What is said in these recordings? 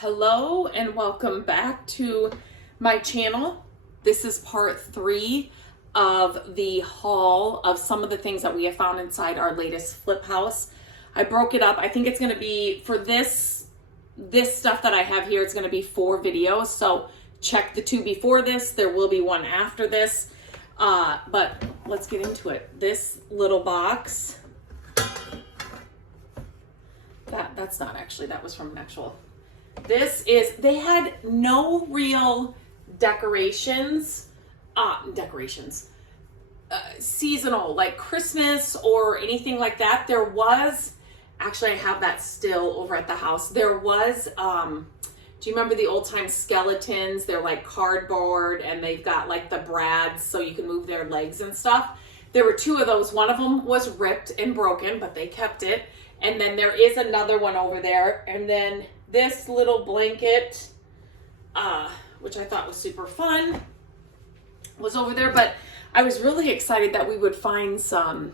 Hello and welcome back to my channel. This is part 3 of the haul of some of the things that we have found inside our latest flip house. I broke it up. I think it's going to be, for this stuff that I have here, it's going to be 4 videos. So check the 2 before this. There will be one after this. But let's get into it. This little box, that's not actually, that was from an actual. This is, they had no real decorations, seasonal, like Christmas or anything like that. There was, actually I have that still over at the house. There was, do you remember the old time skeletons? They're like cardboard and they've got like the brads so you can move their legs and stuff. There were 2 of those. One of them was ripped and broken, but they kept it. And then there is another one over there. And then this little blanket, which I thought was super fun, was over there. But I was really excited that we would find some,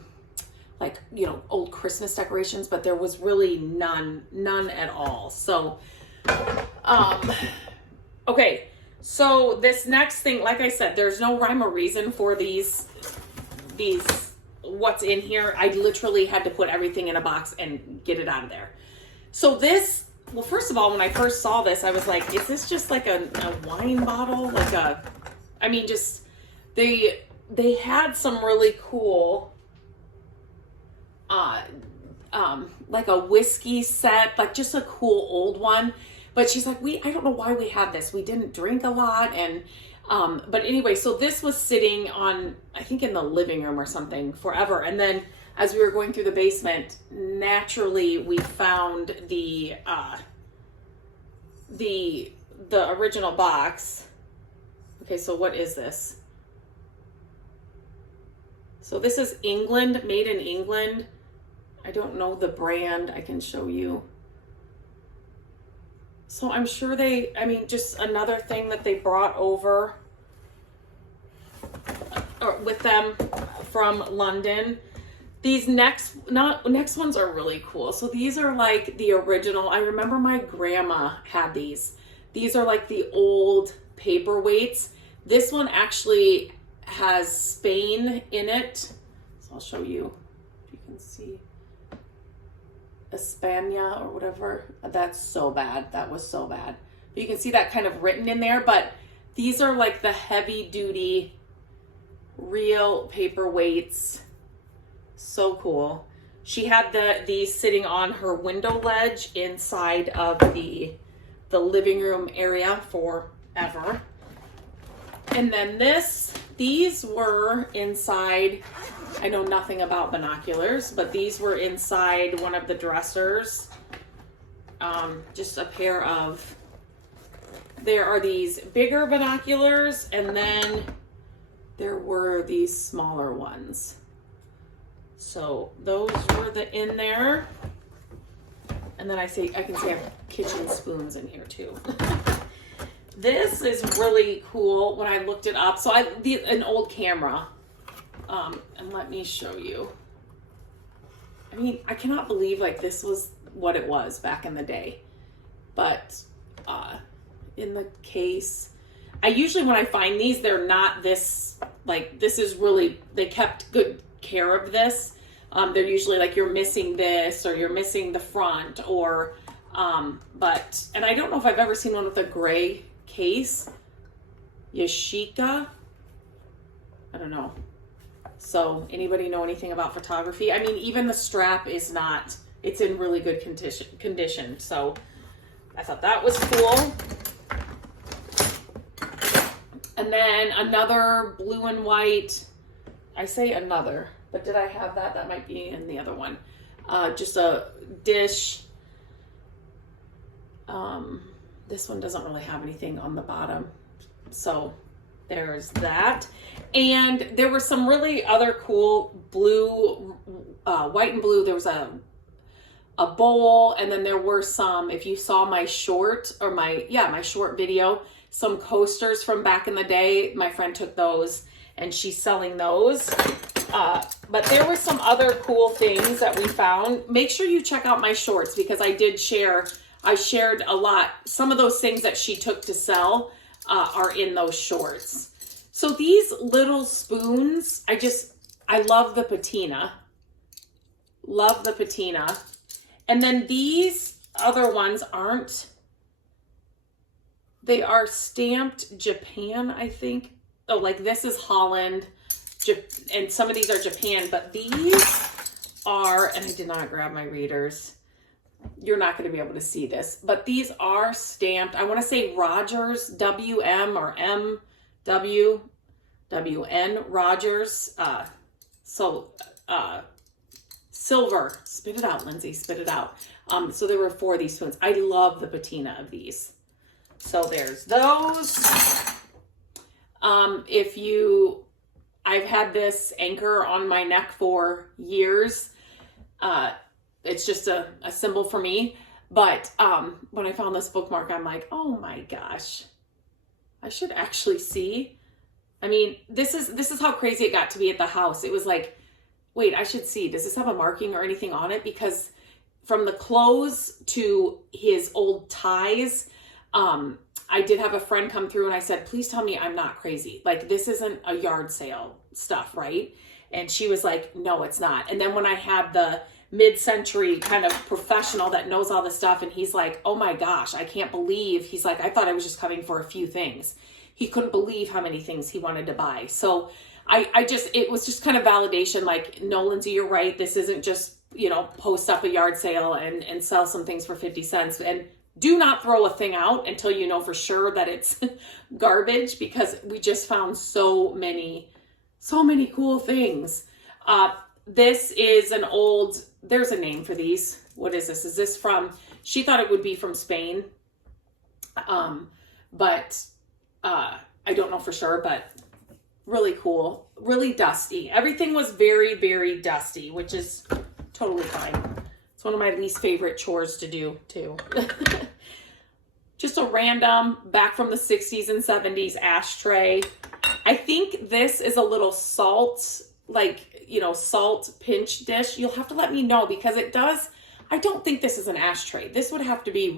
like, you know, old Christmas decorations, but there was really none at all. So, okay. So this next thing, like I said, there's no rhyme or reason for these, what's in here. I literally had to put everything in a box and get it out of there. So this, well, first of all, when I first saw this, I was like, is this just like a wine bottle? Like a, I mean, just, they had some really cool, like a whiskey set, like just a cool old one. But she's like, I don't know why we had this. We didn't drink a lot. And, but anyway, so this was sitting on, I think in the living room or something forever. And then as we were going through the basement, naturally we found the original box. Okay, so what is this? So this is England, made in England. I don't know the brand. I can show you. So I'm sure I mean, just another thing that they brought over or with them from London. These next ones are really cool. So these are like the original. I remember my grandma had these. These are like the old paperweights. This one actually has Spain in it. So I'll show you if you can see. España or whatever. That's so bad. That was so bad. But you can see that kind of written in there. But these are like the heavy duty real paperweights. So cool. She had these sitting on her window ledge inside of the living room area forever. And then these were inside, I know nothing about binoculars, but these were inside one of the dressers. Just a pair of, there are these bigger binoculars and then there were these smaller ones. So those were in there. And then I can see I have kitchen spoons in here too. This is really cool when I looked it up. So an old camera. And let me show you. I mean, I cannot believe like this was what it was back in the day. But in the case, I usually when I find these, they're not this, like this is really, they kept good care of this. They're usually like you're missing this or you're missing the front or, but, and I don't know if I've ever seen one with a gray case. Yashica. I don't know. So anybody know anything about photography? I mean, even the strap is not, it's in really good condition. So I thought that was cool. And then another blue and white, I say another, but did I have that? That might be in the other one. Just a dish. This one doesn't really have anything on the bottom. So there's that. And there were some really other cool blue, white and blue. There was a bowl. And then there were some, if you saw my short or my short video, some coasters from back in the day. My friend took those and she's selling those. But there were some other cool things that we found. Make sure you check out my shorts because I did share I shared a lot. Some of those things that she took to sell are in those shorts. So these little spoons, I love the patina. Love the patina. And then these other ones aren't. They are stamped Japan, I think. Oh, like this is Holland. And some of these are Japan, but these are, and I did not grab my readers. You're not going to be able to see this, but these are stamped. I want to say Rogers, WM or MW, WN Rogers. Silver. Spit it out, Lindsay. Spit it out. So there were 4 of these spoons. I love the patina of these. So there's those. I've had this anchor on my neck for years. It's just a symbol for me. But when I found this bookmark, I'm like, oh my gosh, I should actually see. I mean, this is how crazy it got to be at the house. It was like, wait, I should see. Does this have a marking or anything on it? Because from the clothes to his old ties, I did have a friend come through and I said, please tell me I'm not crazy. Like, this isn't a yard sale stuff, right? And she was like, no, it's not. And then when I had the mid-century kind of professional that knows all this stuff, and he's like, oh my gosh, I can't believe. He's like, I thought I was just coming for a few things. He couldn't believe how many things he wanted to buy. So it was just kind of validation, like, no, Lindsay, you're right. This isn't just, post up a yard sale and sell some things for 50 cents. And do not throw a thing out until you know for sure that it's garbage, because we just found so many cool things. This is an old, there's a name for these. What is this? Is this from, she thought it would be from Spain. But I don't know for sure, but really cool, really dusty. Everything was very, very dusty, which is totally fine. It's one of my least favorite chores to do too. Just a random back from the 60s and 70s ashtray. I think this is a little salt, salt pinch dish. You'll have to let me know, because I don't think this is an ashtray. This would have to be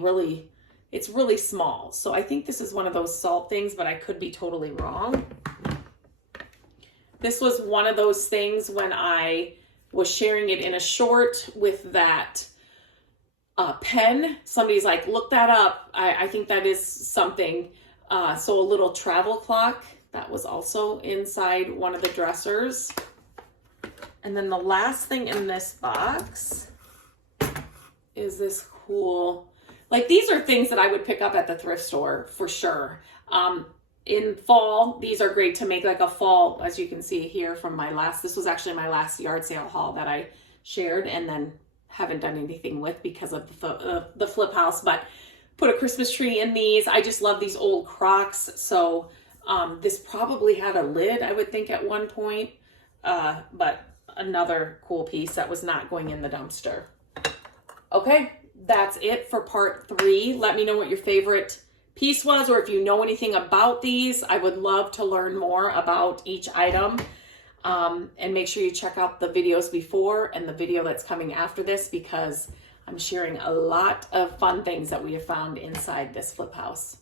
it's really small. So I think this is one of those salt things, but I could be totally wrong. This was one of those things when I was sharing it in a short with that pen. Somebody's like, look that up. I think that is something. So a little travel clock that was also inside one of the dressers. And then the last thing in this box is this cool, these are things that I would pick up at the thrift store for sure. In fall, these are great to make like a fall, as you can see here from this was actually my last yard sale haul that I shared and then haven't done anything with because of the flip house, but put a Christmas tree in these. I just love these old Crocs. So this probably had a lid, I would think, at one point, but another cool piece that was not going in the dumpster. Okay, that's it for part 3. Let me know what your favorite piece was, or if you know anything about these. I would love to learn more about each item. And make sure you check out the videos before and the video that's coming after this, because I'm sharing a lot of fun things that we have found inside this flip house.